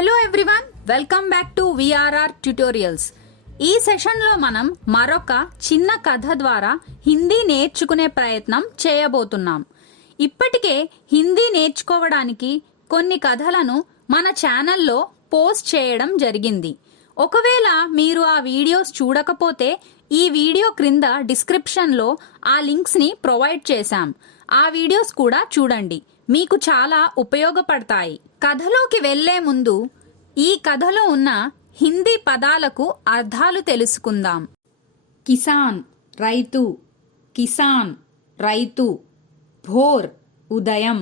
Hello everyone, welcome back to VRR tutorials. ఈ సెషన్లో మనం మరొక చిన్న కథ ద్వారా హిందీ నేర్చుకునే ప్రయత్నం చేయబోతున్నాం. ఇప్పటికే హిందీ నేర్చుకోవడానికి కొన్ని కథలను మన ఛానల్లో పోస్ట్ చేయడం జరిగింది. ఒకవేళ మీరు ఆ వీడియోస్ చూడకపోతే ఈ వీడియో క్రింద డిస్క్రిప్షన్లో ఆ లింక్స్ని ప్రొవైడ్ చేశాం. ఆ వీడియోస్ కూడా చూడండి, మీకు చాలా ఉపయోగపడతాయి. కథలోకి వెళ్లే ముందు ఈ కథలో ఉన్న హిందీ పదాలకు అర్థాలు తెలుసుకుందాం. కిసాన్ రైతు, కిసాన్ రైతు. భోర్ ఉదయం,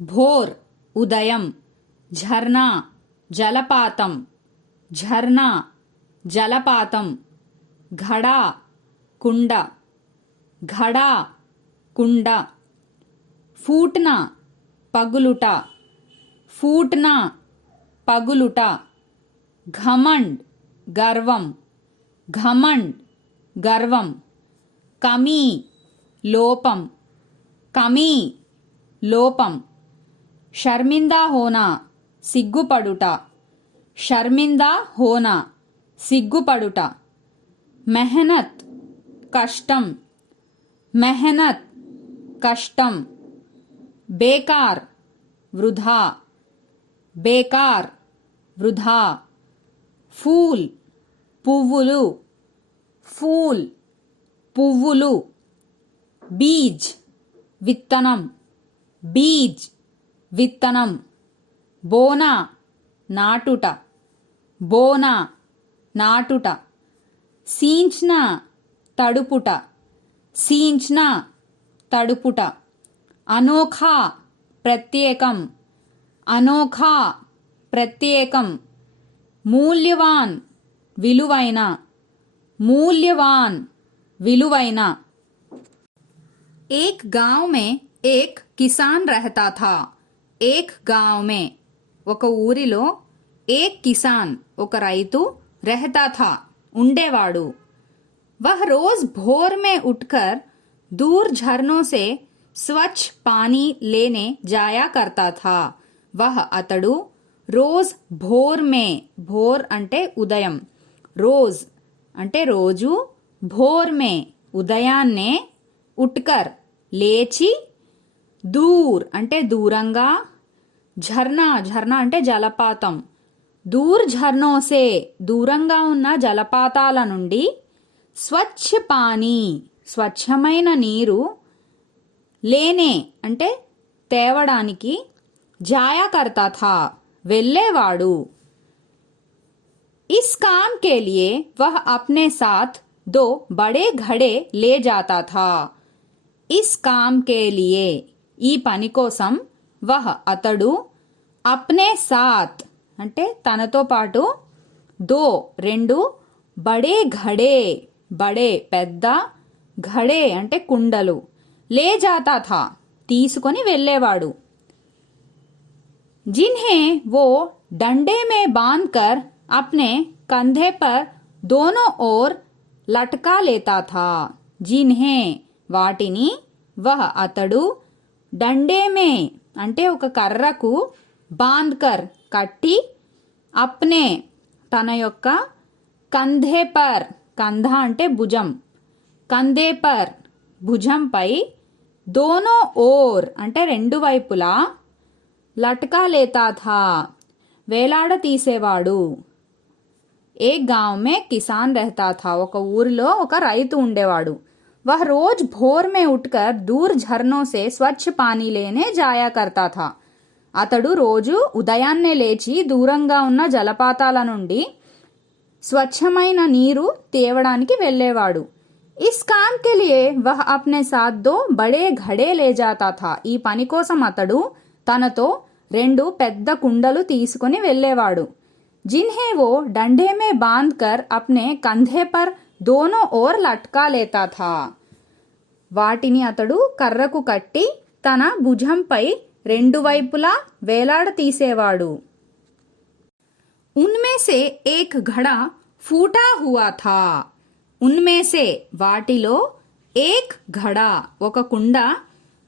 భోర్ ఉదయం. ఝర్నా జలపాతం, ఝర్నా జలపాతం. ఘడా కుండ, ఘడా కుండ. ఫూట్నా పగులుట, ఫూట్నా పగులుట. ఘమండ్ గర్వం, ఘమండ్ గర్వం. కమీ లోపం, కమీ లోపం. షర్మిందా హోనా సిగ్గుపడుట, షర్మిందా హోనా సిగ్గుపడుట. మెహనత్ కష్టం, మెహనత్ కష్టం. బేకార్ వృధా, బేకార్ వృధా. ఫూల్ పువ్వులు, ఫూల్ పువ్వులు. బీజ్ విత్తనం, బీజ్ విత్తనం. బోనా నాటుట, బోనా నాటుట. సీంచ్నా తడుపుట, సీంచ్నా తడుపుట. అనోఖా ప్రత్యేకం, అనోఖా ప్రత్యేకం. మూల్యవాన్ విలువైన, మూల్యవాన్ విలువైన. एक गांव में एक किसान रहता था. एक गांव में ఒక ఊరిలో एक किसान ఒక రైతు रहता था ఉండేవాడు. वह रोज भोर में उठकर दूर झरनों से स्वच्छ पानी लेने जाया करता था. वह అతడు రోజ్ భోర్ మే, భోర్ అంటే ఉదయం, రోజ్ అంటే రోజు, భోర్ మే ఉదయాన్నే, ఉట్కర్ లేచి, దూర్ అంటే దూరంగా, ఝర్నా ఝర్నా అంటే జలపాతం, దూర్ ఝర్నోసే దూరంగా ఉన్న జలపాతాల నుండి, స్వచ్ఛ పానీ స్వచ్ఛమైన నీరు, లేనే అంటే తేవడానికి, జాయా కర్తా థా వెళ్ళేవాడు. इस काम के लिए वह अपने साथ 2 बड़े घड़े ले जाता था. इस काम के लिए ఈ పని కోసం, వహ అతడు, అప్నే సాత్ అంటే తనతో పాటు, 2 రెండు, బడే ఘడే బడే పెద్ద, ఘడే అంటే కుండలు, లే జాతా థా తీసుకొని వెళ్ళేవాడు. जिन्हें वो डंडे में बांधकर अपने कंधे पर दोनों ओर लटका लेता था. जिन्हें వాటిని, వహ అతడు, డండే మే అంటే ఒక కర్రకు, బాంద్కర్ కట్టి, అప్నే తన యొక్క, కంధే పర్ కంధ అంటే భుజం, కంధే పర్ భుజంపై, దోనో ఓర్ అంటే రెండు వైపులా, లట్కా లేతా థా వేలాడ తీసేవాడు. ఏ గాంవ్ మే కిసాన్ రహతా థా ఒక ఊరిలో ఒక రైతు ఉండేవాడు. వహ్ రోజ్ భోర్ మే ఉట్కర్ దూర్ ఝర్నో సే స్వచ్ఛ పానీ లేనే జాయా కర్తా థా అతడు రోజు ఉదయాన్నే లేచి దూరంగా ఉన్న జలపాతాల నుండి స్వచ్ఛమైన నీరు తేవడానికి వెళ్ళేవాడు. ఇస్ కామ్ కే లియే వహ్ అప్నే సాత్ 2 బడే ఘడే లే జాతా థా ఈ పని కోసం అతడు తనతో 2 పెద్ద కుండలు తీసుకుని వెళ్ళేవాడు. जिन्हें वो डंडे में बांधकर अपने कंधे पर दोनों ओर लटका लेता था వాటిని అతడు కర్రకు కట్టి తన భుజంపై రెండు వైపులా వేలాడ తీసేవాడు. उनमें से एक घड़ा फूटा हुआ था. उनमें से వాటిలో, एक घड़ा ఒక కుండ,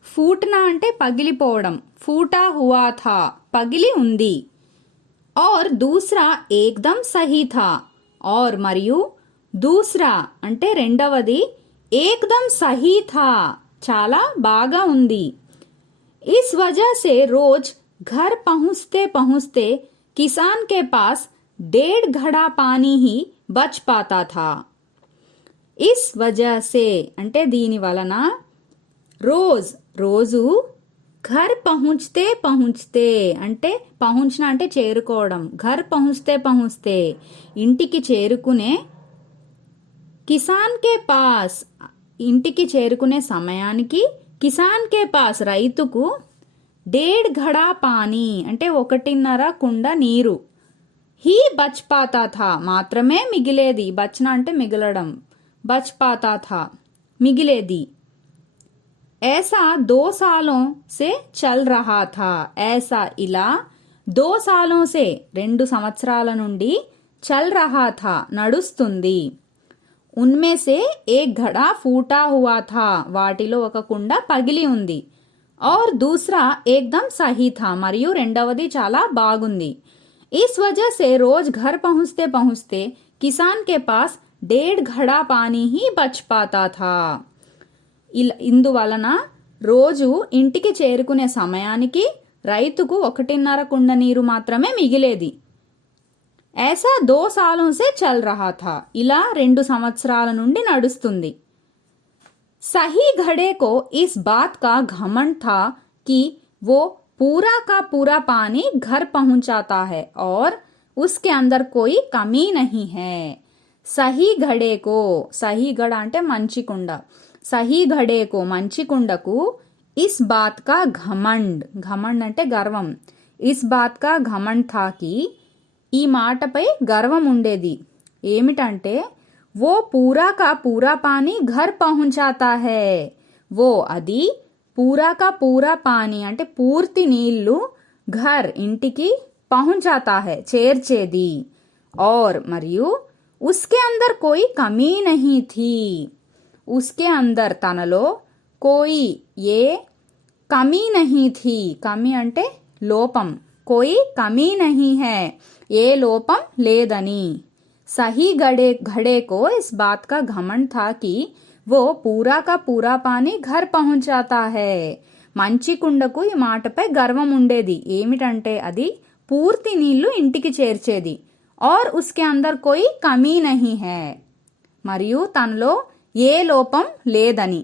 ఫూట్నా అంటే పగిలిపోవడం, ఫూటా హువా థా పగిలి ఉంది. और दूसरा एकदम सही था और మరియు दूसरा అంటే రెండవది एकदम सही था చాలా బాగా ఉంది इस वजह से रोज घर पहुंचते पहुंचते किसान के पास 1.5 घड़ा पानी ही बच पाता था इस वजह से అంటే దీని వలన రోజు घर पहुंचते पहुंचते అంటే పहुंचना అంటే చేరుకోవడం घर पहुंचते पहुंचते ఇంటికి చేరుకునే కిసాన్ కే పాస్ ఇంటికి చేరుకునే సమయానికి కిసాన్ కే పాస్ రైతుకు 1.5 घड़ा पानी అంటే 1.5 కుండ నీరు ही बच पाता था మాత్రమే మిగిలేది బచ్నా అంటే మిగలడం बच पाता था मिगिलेदी ऐसा 2 सालों से चल रहा था ऐसा ఇలా 2 सालों से 2 సంవత్సరాల నుండి चल रहा था నడుస్తుంది उनमें से एक घड़ा फूटा हुआ था వాటిలో ఒక కుండ పగిలి ఉంది और दूसरा एकदम सही था మరియు రెండవది చాలా బాగుంది इस वजह से रोज घर पहुंचते पहुंचते किसान के पास 1.5 घड़ा पानी ही बच पाता था ఇందువలన రోజు ఇంటికి చేరుకునే సమయానికి రైతుకు 1.5 కుండ నీరు మాత్రమే మిగిలేది ऐसा 2 सालों से चल रहा था ఇలా 2 సంవత్సరాల నుండి నడుస్తుంది सही घड़े को इस बात का घमंड था कि वो पूरा का पूरा पानी घर पहुंचाता है और उसके अंदर कोई कमी नहीं है सही घड़े को सही घड़ा అంటే మంచి కుండ सही घड़े को మంచి కుండకు इस बात का घमंड అంటే గర్వం इस बात का घमंड था कि ఈ మాటపై గర్వం ఉండేది ఏమిటంటే वो पूरा का पूरा पानी घर पहुंचाता है वो అది पूरा का पूरा पानी అంటే పూర్తి నీళ్లు घर ఇంటికి पहुंचाता है చేర్చేది और మరియు उसके अंदर कोई कमी नहीं थी उसके अंदर తనలో कोई ఏ कमी नहीं थी कमी అంటే లోపం कोई कमी नहीं है ఏ లోపం లేదని सही घड़े को इस बात का घमंड था कि वो पूरा का पूरा पानी घर पहुंचाता है మంచి కుండకు ఈ మాటపై గర్వం ఉండేది ఏమిటంటే అది పూర్తి నీళ్లు ఇంటికి చేర్చేది और उसके अंदर कोई कमी नहीं है మరియు తనలో ఏ లోపం లేదని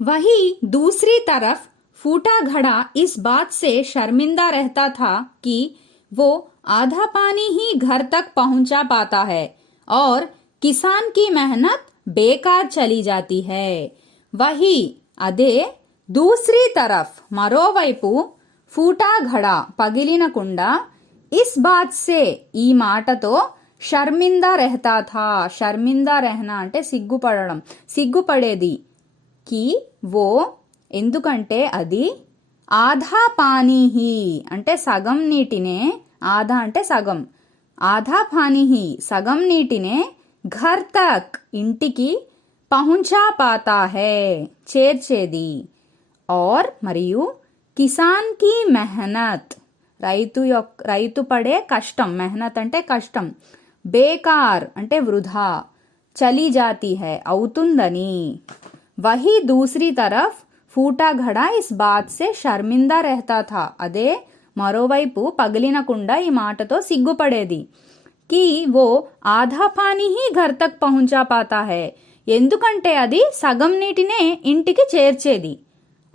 वही दूसरी तरफ फूटा घड़ा इस बात से शर्मिंदा रहता था कि वो आधा पानी ही घर तक पहुंचा पाता है और किसान की मेहनत बेकार चली जाती है वही అదే दूसरी तरफ మరోవైపు ఫూటా ఘడా పగిలిన కుండ इस बात से ఈ మాటతో షర్మిందా రెహతా థా షర్మిందా రెహనా అంటే సిగ్గుపడడం సిగ్గుపడేది కి वो ఎందుకంటే అది ఆధా పానీ హీ అంటే సగం నీటినే ఆధా అంటే సగం ఆధా పానీ హీ సగం నీటినే ఘర్ తక్ ఇంటికి పహుంచా పాతా హై చేర్చేది और మరియు కిసాన్ కి మెహనత్ రైతు పడే కష్టం మెహనత్ అంటే కష్టం బేకార్ అంటే వృధా చలి జాతి హై అవుతుందని वही दूसरी तरफ फूटा घड़ा इस बात से शर्मिंदा रहता था అదే మరోవైపు పగిలిన కుండ ఈ మాటతో సిగ్గుపడేది कि वो आधा पानी ही घर तक पहुंचा पाता है ఎందుకంటే అది సగం నీటినే ఇంటికి చేర్చేది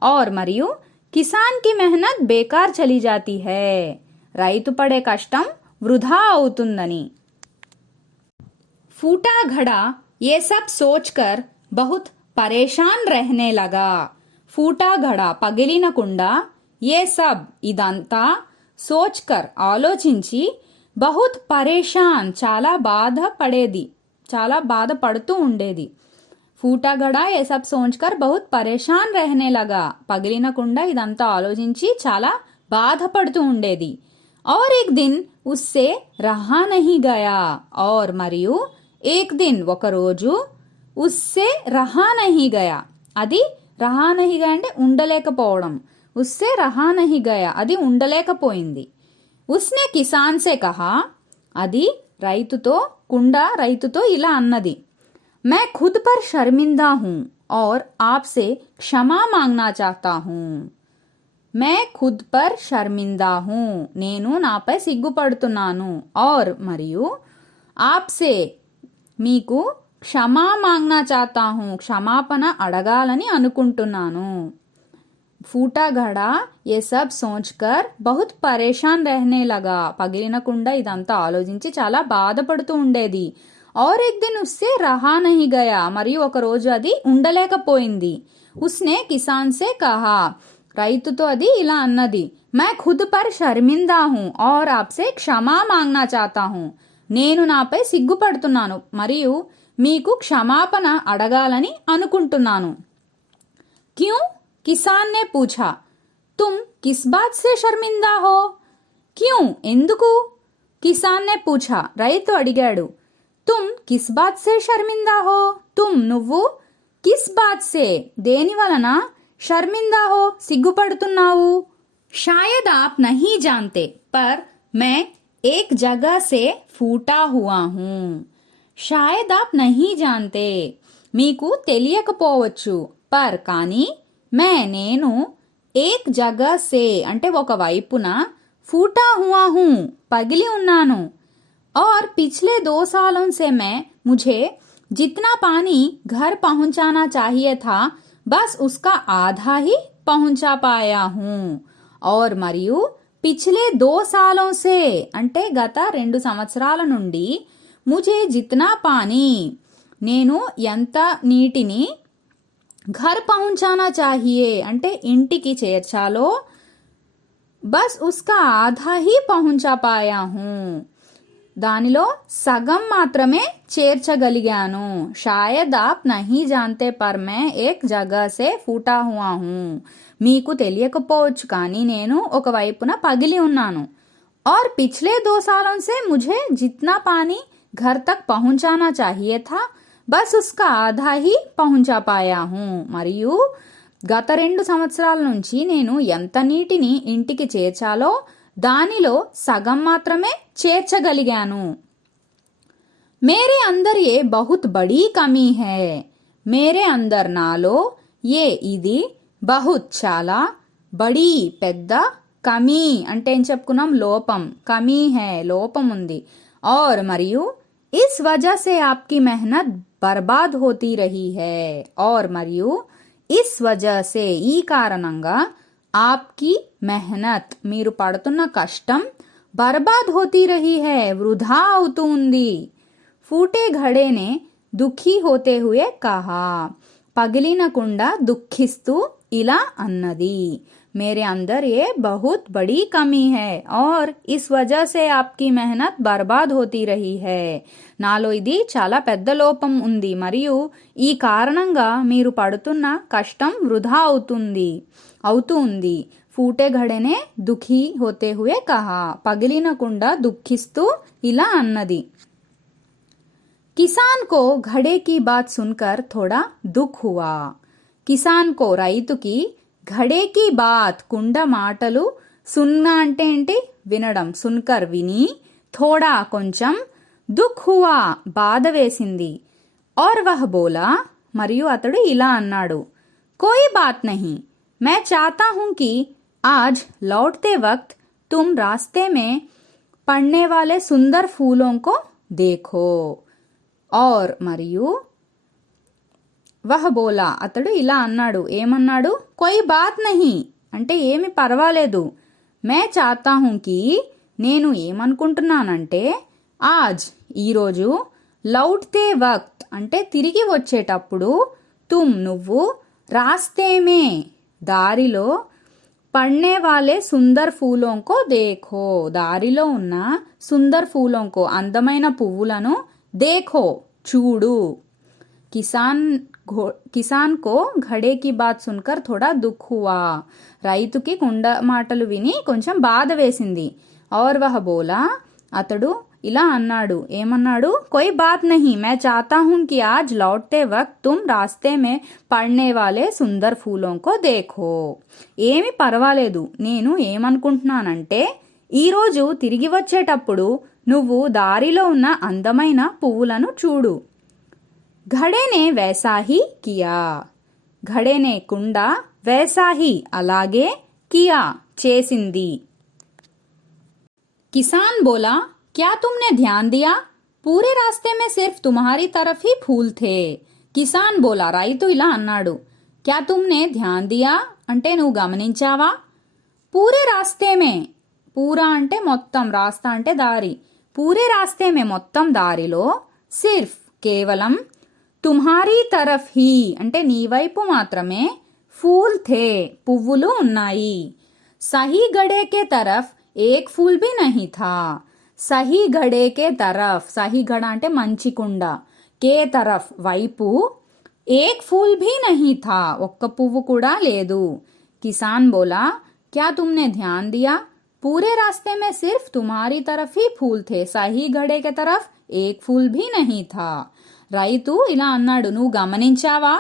और మరియు కిసాన్ కి మెహనత్ బేకార్ చలి జాతి హై రైతు పడే కష్టం వృధా అవుతుందని फूटा घड़ा ये सब सोचकर बहुत పరేషాన్ रहने लगा ఫూటా ఘడా పగిలిన కుండ ఏ సబ్ ఇదంతా సోచ్కర్ ఆలోచించి బహుత్ పరేషాన్ చాలా బాధపడేది చాలా బాధపడుతూ ఉండేది ఫూటా ఘడా ఏ సబ్ సోచ్కర్ బహుత్ పరేషాన్ रहने लगा పగిలిన కుండ ఇదంతా ఆలోచించి చాలా బాధపడుతూ ఉండేది और एक दिन उससे रहा नहीं गया और మరియు एक दिन ఒక రోజు ఉస్సే రహా నహీ గయా అది రహా నహీ గయా అంటే ఉండలేకపోవడం ఉస్సే రహా నహీ గయా అది ఉండలేకపోయింది उसने किसान से कहा, అది రైతుతో కుండ రైతుతో ఇలా అన్నది, मैं खुद पर शर्मिंदा हूँ और आपसे क्षमा मांगना चाहता हूँ. मैं खुद पर शर्मिंदा हूँ, నేను నాపై సిగ్గుపడుతున్నాను. और మరియు आपसे మీకు క్షమా మాంగ్నా చాతా హూ, క్షమాపణ అడగాలని అనుకుంటున్నాను. फूटा घड़ा ये सब सोचकर बहुत परेशान रहने लगा. పగిలిన కుండ ఇదంతా ఆలోచించి చాలా బాధపడుతూ ఉండేది. और एक दिन उससे रहा नहीं गया, మరియు ఒక రోజు అది ఉండలేకపోయింది. उसने किसान से कहा, రైతుతో అది ఇలా అన్నది, मैं खुद पर शर्मिंदा हूँ और आपसे क्षमा मांगना चाहता हूँ. నేను నాపై సిగ్గుపడుతున్నాను మరియు మీకు క్షమాపణ అడగాలని అనుకుంటున్నాను. क्यों? किसान ने पूछा, तुम किस बात से शर्मिंदा हो? क्यों? ఎందుకు? किसान ने पूछा, రైతు అడిగాడు. तुम किस बात से शर्मिंदा हो? तुम నువ్వు किस बात से దేని వలన शर्मिंदा हो సిగ్గుపడుతున్నావు? शायद आप नहीं जानते पर मैं एक जगह से फूटा हुआ हूँ. शायद आप नहीं जानते మీకు తెలియకపోవచ్చు, పర్ కానీ నేను ఏక్ జగह से అంటే ఒక వైపున फूटा हुआ हूँ పగిలి ఉన్నాను. और पिछले 2 सालों से मुझे जितना पानी घर पहुंचाना चाहिए था बस उसका आधा ही पहुंचा पाया हूँ. और మరియు पिछले 2 सालों से అంటే గత 2 సంవత్సరాల నుండి मुझे जितना पानी నేను ఎంత నీటిని घर पहुंचाना चाहिए అంటే ఇంటికి చేర్చాలో bus ఉస్కా Adha he పహుంచా paya who, దానిలో సగం మాత్రమే చేర్చగలిగాను. షాయద్ ఆప్ నహీ జాంతే పర్ మే ఏక్ జగह से फूटा हुआ हूँ. మీకు తెలియకపోవచ్చు కానీ నేను ఒక వైపున పగిలి ఉన్నాను. और पिछले 2 सालों से मुझे जितना पानी घर तक पहुंचाना चाहिए था बस उसका आधा ही पहुंचा पाया हूँ. మరియు గత 2 సంవత్సరాల నుంచి నేను ఎంత నీటిని ఇంటికి చేర్చాలో దానిలో సగం మాత్రమే చేర్చగలిగాను. మేరే అందర్ ఏ బహుత్ బడీ కమీ హై. మేరే అందర్ నాలో ఏ ఇది బహుత్ చాలా, బడీ పెద్ద, కమీ అంటే ఏం చెప్పుకున్నాం లోపం, కమీ హై లోపం ఉంది. और మరియు इस वजह से आपकी मेहनत बर्बाद होती रही है. और మరియు इस वजह से ఈ కారణంగా आपकी मेहनत మీరు పడుతున్న కష్టం బర్బాద్ होती रही है వృధా అవుతూ ఉంది. फूटे घड़े ने दुखी होते हुए कहा, పగిలిన కుండ దుఃఖిస్తూ ఇలా అన్నది, मेरे अंदर ये बहुत बड़ी कमी है और इस वजह से आपकी मेहनत बर्बाद होती रही है. నాలో ఇది చాలా పెద్ద లోపం ఉంది మరియు ఈ కారణంగా మీరు పడుతున్న కష్టం వృధా అవుతూ ఉంది. ఫూటే ఘడేనే దుఃఖీ హోతే హుయే కహా, పగిలిన కుండ దుఃఖిస్తూ ఇలా అన్నది. కిసాన్ కో ఘడే కీ బాత్ సున్కర్ థోడా దుఃఖ్ హువా. కిసాన్ కో రైతుకి ఘడే కీ బాత్ కుండ మాటలు, సున్నా అంటే ఏంటి వినడం, సున్కర్ విని, థోడా కొంచెం, దుఃఖ్ హువా బాధ వేసింది. और वह बोला మరియు అతడు ఇలా అన్నాడు, कोई बात नहीं, मैं चाहता हूं कि आज लौटते वक्त तुम रास्ते में पड़ने वाले सुंदर फूलों को देखो. और మరియు వహ్ బోలా అతడు ఇలా అన్నాడు, ఏమన్నాడు, కోయి బాత్ నహీ అంటే ఏమి పర్వాలేదు, మే చాతా హూ కి నేను ఏమనుకుంటున్నానంటే, ఆజ్ ఈరోజు, లౌట్తే వక్త్ అంటే తిరిగి వచ్చేటప్పుడు, తుమ్ నువ్వు, రాస్తే మే దారిలో, పడ్నే వాలే సుందర్ ఫూలోంకో దేఖో దారిలో ఉన్న సుందర్ ఫూలోంకో అందమైన పువ్వులను దేఖో చూడు. కిసాన్ కో ఘడే కి బాత్ సున్కర్ థోడా దుఃఖ్ హువా రైతుకి కుండ మాటలు విని కొంచెం బాధ వేసింది. और वह बोला అతడు ఇలా అన్నాడు, ఏమన్నాడు, कोई बात नहीं, मैं चाहता हूँ कि आज लौटते वक्त तुम रास्ते में पड़ने वाले सुंदर फूलों को देखो. ఏమి పర్వాలేదు, నేను ఏమనుకుంటున్నానంటే ఈరోజు తిరిగి వచ్చేటప్పుడు నువ్వు దారిలో ఉన్న అందమైన పువ్వులను చూడు. घड़े ने वैसा ही किया. घड़े ने కుండ वैसा ही అలాగే किया చేసింది. किसान बोला, क्या तुमने ध्यान दिया? पूरे रास्ते में सिर्फ तुम्हारी तरफ ही फूल थे. కిసాన్ బోలా రైతు ఇలా అన్నాడు. क्या तुमने ध्यान दिया అంటే నువ్వు గమనించావా? పూరే రాస్తే మే, పూరా అంటే మొత్తం, రాస్తా అంటే దారి. పూరే రాస్తే మే మొత్తం దారిలో, సిర్ఫ్ కేవలం, తుమ్హారీ తరఫ్ హీ అంటే నీ వైపు మాత్రమే, ఫూల్ థే పువ్వులు ఉన్నాయి. సహీ గడే కే తరఫ్ ఏక్ ఫూల్ భీ నహీ థా. సహీ గడే కే తరఫ్, సహీ గడ అంటే మంచి కుండ, కే తరఫ్ వైపు, ఏక్ ఫూల్ భీ నహీ థా ఒక్క పువ్వు కూడా లేదు. కిసాన్ బోలా, क्या तुमने ध्यान दिया? पूरे रास्ते में सिर्फ तुम्हारी तरफ ही फूल थे. सही घड़े के तरफ एक फूल भी नहीं था. రైతు ఇలా అన్నాడు, నువ్వు గమనించావా?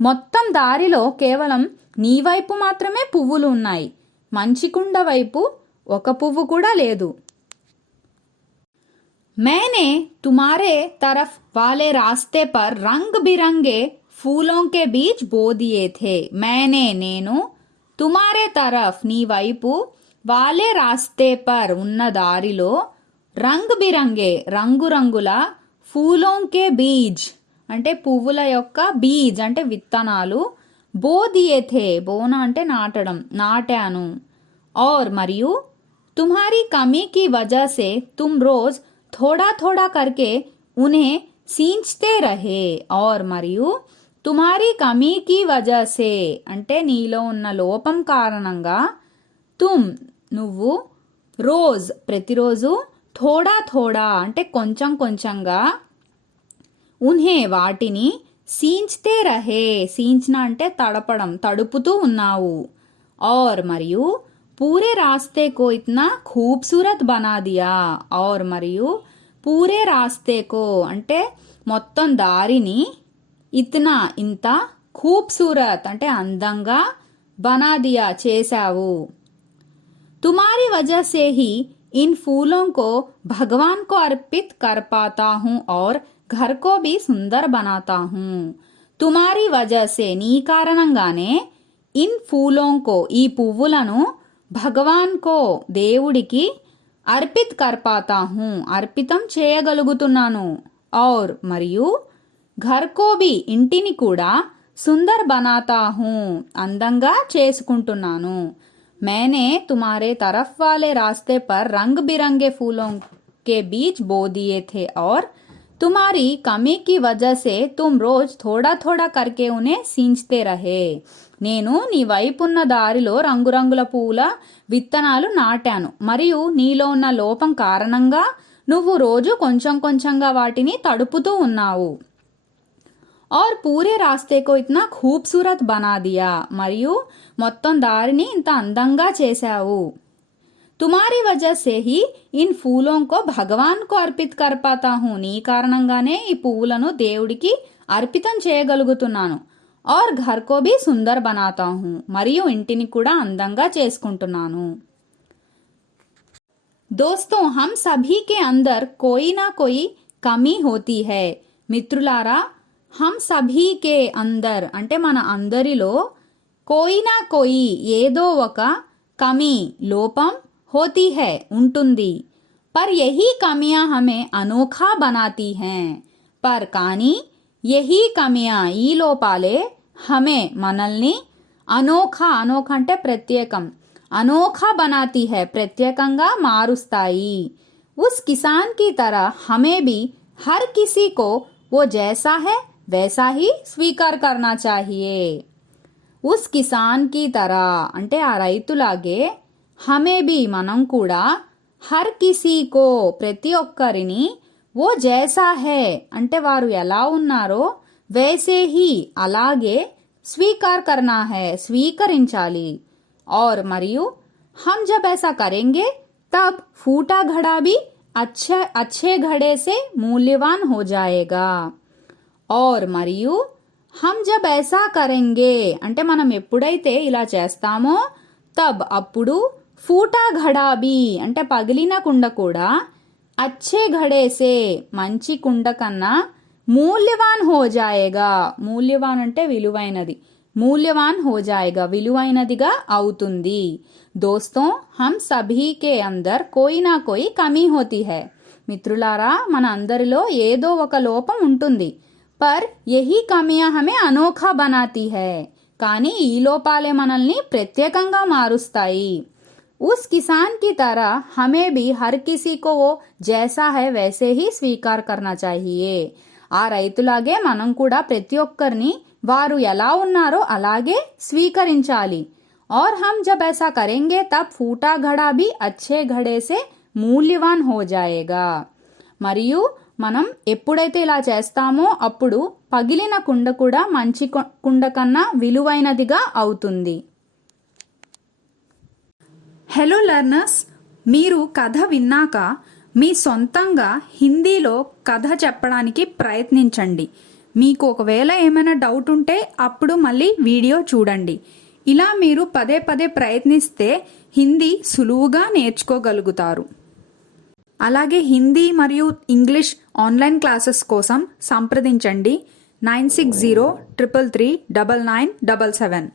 మొత్తం దారిలో కేవలం నీ వైపు మాత్రమే పువ్వులు ఉన్నాయి, మంచికుండ వైపు ఒక పువ్వు కూడా లేదు. मैंने तुम्हारे तरफ वाले रास्ते पर रंग बिरंगे फूलों के बीच बो दिए थे. मैंने నేను, తుమారే తరఫ్ నీ వైపు, వాలే రాస్తే పర్ ఉన్న దారిలో, రంగ్ బిరంగే రంగురంగుల, ఫూలోంకే బీజ్ అంటే పువ్వుల యొక్క, బీజ్ అంటే విత్తనాలు, బో దియే థే బోనా అంటే నాటడం, నాటాను. और మరియు, तुम्हारी कमी की वजह से तुम रोज थोड़ा थोड़ा करके उन्हें सींचते रहे. और మరియు, తుమ్హారీ కమీ కీ వజా సే అంటే నీలో ఉన్న లోపం కారణంగా, తుమ్ నువ్వు, రోజ్ ప్రతిరోజు, థోడా థోడా అంటే కొంచెం కొంచెంగా, ఉన్హే వాటిని, సీంచ్తే రహే సీంచిన అంటే తడపడం, తడుపుతూ ఉన్నావు. और మరియు, పూరే రాస్తే కో ఇత్నా ఖూబ్సూరత్ బనా దియా. और మరియు, పూరే రాస్తే కో అంటే మొత్తం దారిని, ఇత్నా ఇంత, ఖూబ్సూరత్ అంటే అందంగా, బనా దియా చేశావు. తుమారీ వజह से ही इन फूलों को भगवान को अर्पित कर पाता हूँ और घर को भी सुंदर बनाता हूँ. తుమారీ వజह से నీ కారణంగానే, ఇన్ ఫూలోం కో ఈ పువ్వులను, భగవాన్ కో దేవుడికి, అర్పిత్ కర్ పాతా హూ అర్పితం చేయగలుగుతున్నాను. और మరియు, घर को भी ఇంటిని కూడా, సుందర్ బనాతా హూ అందంగా చేసుకుంటున్నాను. मैंने तुम्हारे तरफ वाले रास्ते पर रंग बिरंगे फूलों के बीच बो दिए थे और तुम्हारी कमी की वजह से तुम रोज थोड़ा थोड़ा करके उन्हें सींचते रहे. నేను నీ వైపున్న దారిలో రంగురంగుల పూల విత్తనాలు నాటాను, మరియు నీలో ఉన్న లోపం కారణంగా నువ్వు రోజు కొంచెం కొంచెంగా వాటిని తడుపుతూ ఉన్నావు. और पूरे रास्ते को इतना खूबसूरत बना दिया మరియు మొత్తం దారిని ఇంత అందంగా చేశావు. తుమారీ వజह से ही इन फूलों को भगवान को अर्पित कर पाता हूँ నీ కారణంగానే ఈ పువ్వులను దేవుడికి అర్పితం చేయగలుగుతున్నాను. और घर को भी सुंदर बनाता हूँ మరియు ఇంటిని కూడా అందంగా చేసుకుంటున్నాను. दोस्तों, हम सभी के अंदर कोई ना कोई कमी होती है. మిత్రులారా, హమ్ సభీ కే అందర్ అంటే మన అందరిలో, కోయి నా కోయి ఏదో ఒక, కమీ లోపం, హోతీ హై ఉంటుంది. పర్ యహీ కమియా హమే అనోఖా బనాతీ హై. పర్ కానీ, యహీ కమియా ఈ లోపాలే, హమే మనల్ని, అనోఖా అనోఖా అంటే ప్రత్యేకం, అనోఖా బనాతీ హై ప్రత్యేకంగా మారుస్తాయి. ఉస్ కిసాన్ की तरह हमें भी हर किसी को वो जैसा है वैसा ही स्वीकार करना चाहिए. उस किसान की तरह అంటే ఆ రైతులాగే, హమే బి మనం కూడా, హర్ కిసీ కో ప్రతి ఒక్కరిని, ఓ జైసా హై అంటే వారు ఎలా ఉన్నారో, వైసే హీ అలాగే, స్వీకార్ కర్నా హై స్వీకరించాలి. और మరియు, हम जब ऐसा करेंगे तब फूटा घड़ा भी अच्छे घड़े से मूल्यवान हो जाएगा. और మరియు, हम जब ऐसा करेंगे అంటే మనం ఎప్పుడైతే ఇలా చేస్తామో, తబ్ అప్పుడు, ఫూటా ఘడా బి అంటే పగిలిన కుండ కూడా అచ్చే ఘడే సే మంచి కుండ కన్నా మూల్యవాన్ హో జాయేగా. మూల్యవాన్ అంటే విలువైనది. మూల్యవాన్ హో జాయేగా విలువైనదిగా అవుతుంది. దోస్తో హమ్ సభీ కే అందర్ కోయి నా కోయి కమీ హోతీ హై. మిత్రులారా, మన అందరిలో ఏదో ఒక లోపం ఉంటుంది. పర్ యహీ కమియా హమే అనోఖా బనాతీ హై. కానీ ఈ లోపాలే మనల్ని ప్రత్యేకంగా మారుస్తాయి. उस किसान की तरह हमें भी हर किसी को वो जैसा है वैसे ही स्वीकार करना चाहिए. ఆ రైతులాగే మనం కూడా ప్రతి ఒక్కరిని వారు ఎలా ఉన్నారో అలాగే స్వీకరించాలి. और हम जब ऐसा करेंगे तब फूटा घड़ा भी अच्छे घड़े से मूल्यवान हो जाएगा. మరియు మనం ఎప్పుడైతే ఇలా చేస్తామో అప్పుడు పగిలిన కుండ కూడా మంచి కుండ కన్నా విలువైనదిగా అవుతుంది. హలో లర్నర్స్, మీరు కథ విన్నాక మీ సొంతంగా హిందీలో కథ చెప్పడానికి ప్రయత్నించండి. మీకు ఒకవేళ ఏమైనా డౌట్ ఉంటే అప్పుడు మళ్ళీ వీడియో చూడండి. ఇలా మీరు పదే పదే ప్రయత్నిస్తే హిందీ సులువుగా నేర్చుకోగలుగుతారు. అలాగే హిందీ మరియు ఇంగ్లీష్ ఆన్లైన్ క్లాసెస్ కోసం సంప్రదించండి 9603339977.